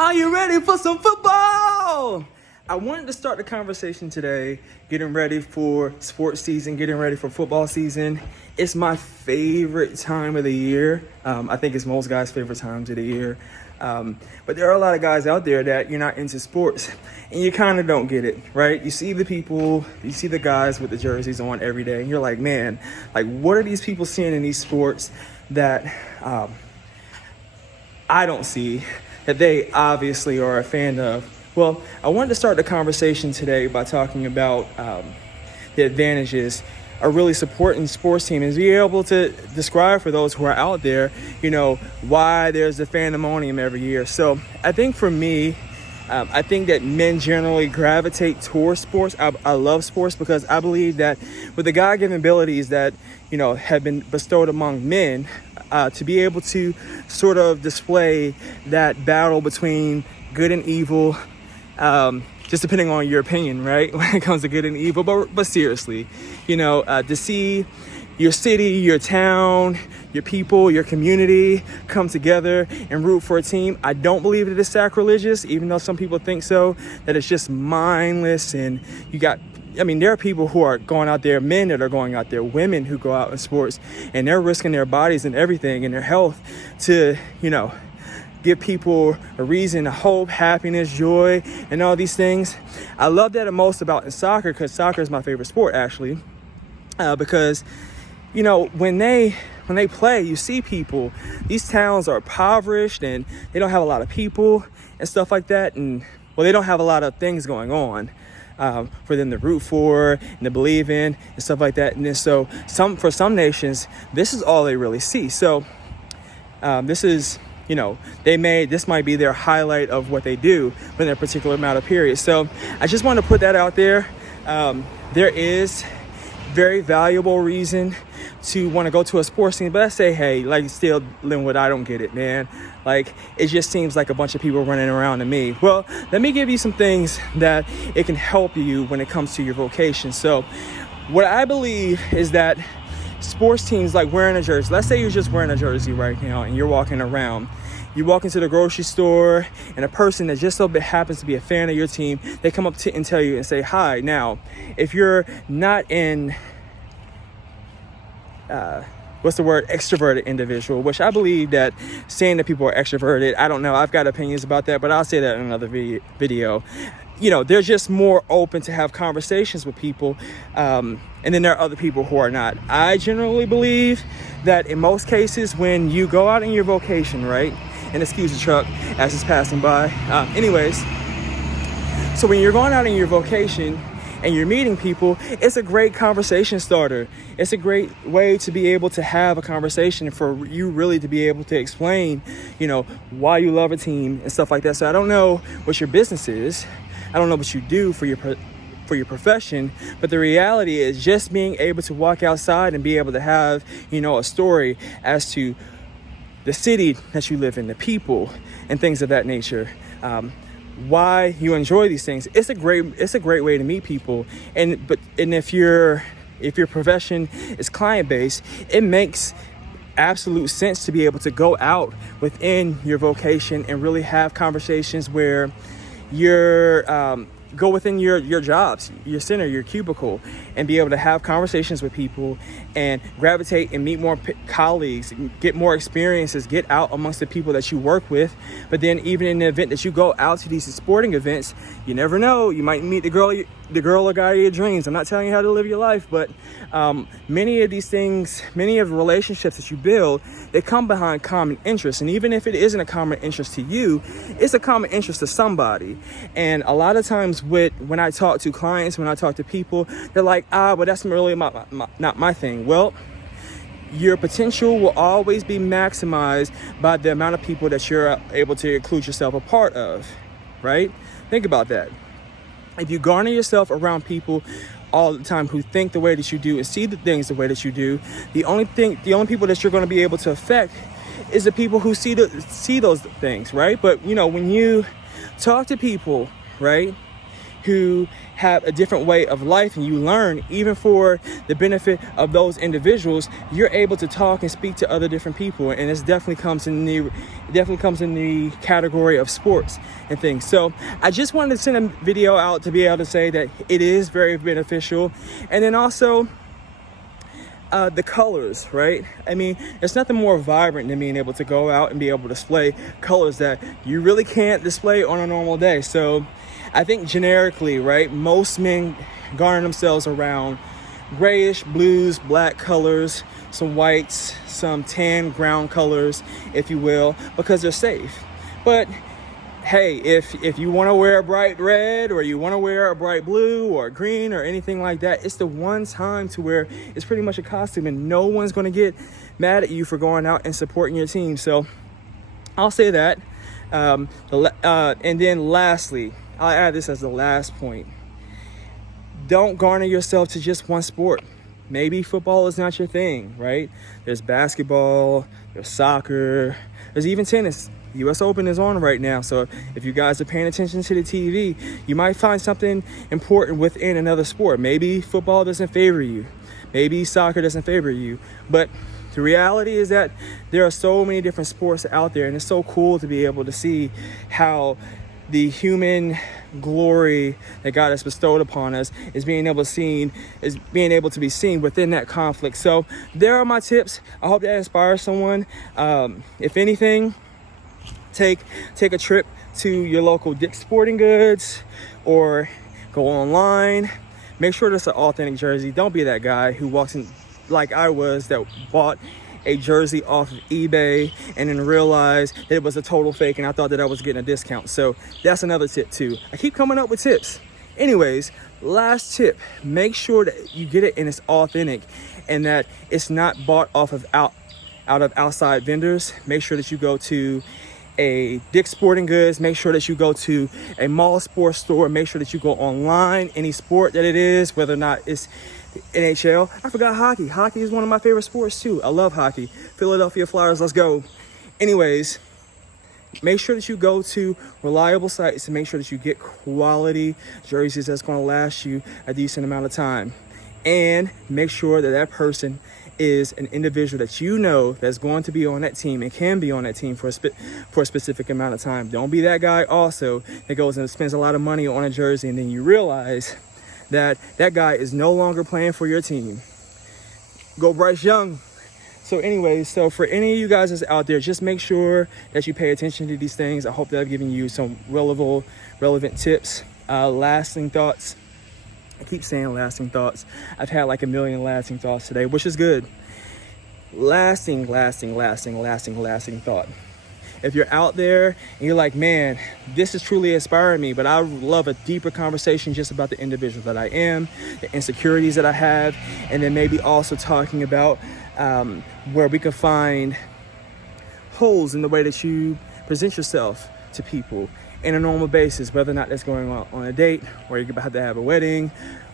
Are you ready for some football? I wanted to start the conversation today, getting ready for sports season, getting ready for football season. It's my favorite time of the year. I think it's most guys' favorite times of the year. But there are a lot of guys out there that you're not into sports and you kind of don't get it, right? You see the people, you see the guys with the jerseys on every day and you're like, man, like what are these people seeing in these sports that I don't see, that they obviously are a fan of? Well, I wanted to start the conversation today by talking about the advantages of really supporting sports teams and be able to describe for those who are out there, why there's a pandemonium every year. So I think for me, I think that men generally gravitate towards sports. I love sports because I believe that with the God-given abilities that, have been bestowed among men, to be able to sort of display that battle between good and evil, just depending on your opinion, right? When it comes to good and evil, but seriously, to see your city, your town, your people, your community come together and root for a team. I don't believe it is sacrilegious, even though some people think so, that it's just mindless. And there are people who are going out there, men that are going out there, women who go out in sports, and they're risking their bodies and everything and their health to, give people a reason to hope, happiness, joy, and all these things. I love that the most about in soccer, because soccer is my favorite sport, actually, because, when they play, you see people, these towns are impoverished and they don't have a lot of people and stuff like that. And, they don't have a lot of things going on for them to root for and to believe in and stuff like that. And then so for some nations, this is all they really see. So this is, this might be their highlight of what they do in their particular amount of period. So I just want to put that out there. There is very valuable reason to want to go to a sports team, but I say, hey, still, Linwood, I don't get it, man. It just seems like a bunch of people running around to me. Well, let me give you some things that it can help you when it comes to your vocation. So what I believe is that sports teams, like wearing a jersey, let's say you're just wearing a jersey right now and you're walking around. You walk into the grocery store and a person that just so happens to be a fan of your team, they come up to and tell you and say, hi. Now, if you're not in, extroverted individual, which I believe that saying that people are extroverted, I don't know, I've got opinions about that, but I'll say that in another video. They're just more open to have conversations with people. And then there are other people who are not. I generally believe that in most cases, when you go out in your vocation, right? And excuse the truck as it's passing by. So when you're going out in your vocation and you're meeting people, it's a great conversation starter. It's a great way to be able to have a conversation for you really to be able to explain, why you love a team and stuff like that. So I don't know what your business is. I don't know what you do for your profession, but the reality is just being able to walk outside and be able to have, a story as to the city that you live in, the people and things of that nature, why you enjoy these things. It's a great way to meet people. And if your profession is client based, it makes absolute sense to be able to go out within your vocation and really have conversations where you're go within your jobs, your center, your cubicle, and be able to have conversations with people and gravitate and meet more colleagues, get more experiences, get out amongst the people that you work with. But then even in the event that you go out to these sporting events, you never know, you might meet the girl or guy of your dreams. I'm not telling you how to live your life, but many of these things, many of the relationships that you build, they come behind common interests. And even if it isn't a common interest to you, it's a common interest to somebody. And a lot of times when I talk to clients, when I talk to people, they're like, but that's really not my thing. Well, your potential will always be maximized by the amount of people that you're able to include yourself a part of, right? Think about that. If you garner yourself around people all the time who think the way that you do and see the things the way that you do, the only people that you're going to be able to affect is the people who see those things, right? But when you talk to people, right, who have a different way of life, and you learn, even for the benefit of those individuals, you're able to talk and speak to other different people. And it definitely comes in the category of sports and things. So I just wanted to send a video out to be able to say that it is very beneficial. And then also the colors, right? I mean, there's nothing more vibrant than being able to go out and be able to display colors that you really can't display on a normal day. So I think generically, right, most men garner themselves around grayish, blues, black colors, some whites, some tan ground colors, if you will, because they're safe. But hey, if you want to wear a bright red, or you want to wear a bright blue or green or anything like that, it's the one time to where it's pretty much a costume, and no one's going to get mad at you for going out and supporting your team. So I'll say that. And then lastly, I'll add this as the last point. Don't garner yourself to just one sport. Maybe football is not your thing, right? There's basketball, there's soccer, there's even tennis. US Open is on right now, so if you guys are paying attention to the TV, you might find something important within another sport. Maybe football doesn't favor you. Maybe soccer doesn't favor you. But the reality is that there are so many different sports out there, and it's so cool to be able to see how the human glory that God has bestowed upon us is being able to be seen within that conflict. So there are my tips. I hope that inspires someone. If anything, take a trip to your local Dick's Sporting Goods, or go online. Make sure it's an authentic jersey. Don't be that guy who walks in like I was, that bought a jersey off of eBay and then realized that it was a total fake, and I thought that I was getting a discount. So that's another tip too. I keep coming up with tips. Anyways, last tip, make sure that you get it and it's authentic, and that it's not bought off of out of outside vendors. Make sure that you go to a Dick's Sporting Goods. Make sure that you go to a mall sports store. Make sure that you go online, any sport that it is, whether or not it's NHL. I forgot hockey. Hockey is one of my favorite sports too. I love hockey. Philadelphia Flyers, let's go. Anyways, make sure that you go to reliable sites and make sure that you get quality jerseys that's going to last you a decent amount of time. And make sure that that person is an individual that you know that's going to be on that team and can be on that team for a specific amount of time. Don't be that guy also that goes and spends a lot of money on a jersey, and then you realize that that guy is no longer playing for your team. Go Bryce Young. So anyways, so for any of you guys that's out there, just make sure that you pay attention to these things. I hope that I've given you some relevant tips. Lasting thoughts. I keep saying lasting thoughts. I've had like a million lasting thoughts today, which is good. Lasting thought. If you're out there and you're like, man, this is truly inspiring me, but I love a deeper conversation just about the individual that I am, the insecurities that I have, and then maybe also talking about where we can find holes in the way that you present yourself to people in a normal basis, whether or not that's going on a date, or you're about to have a wedding,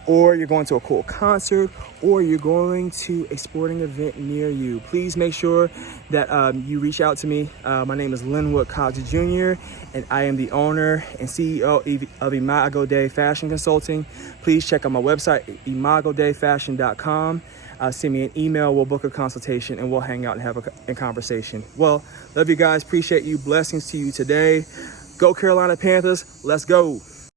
or you're going to a cool concert, or you're going to a sporting event near you. Please make sure that you reach out to me. My name is Linwood Cox Jr., and I am the owner and CEO of Imago Day Fashion Consulting. Please check out my website, imagodayfashion.com. Send me an email, we'll book a consultation, and we'll hang out and have a conversation. Well, love you guys, appreciate you, blessings to you today. Go Carolina Panthers, let's go.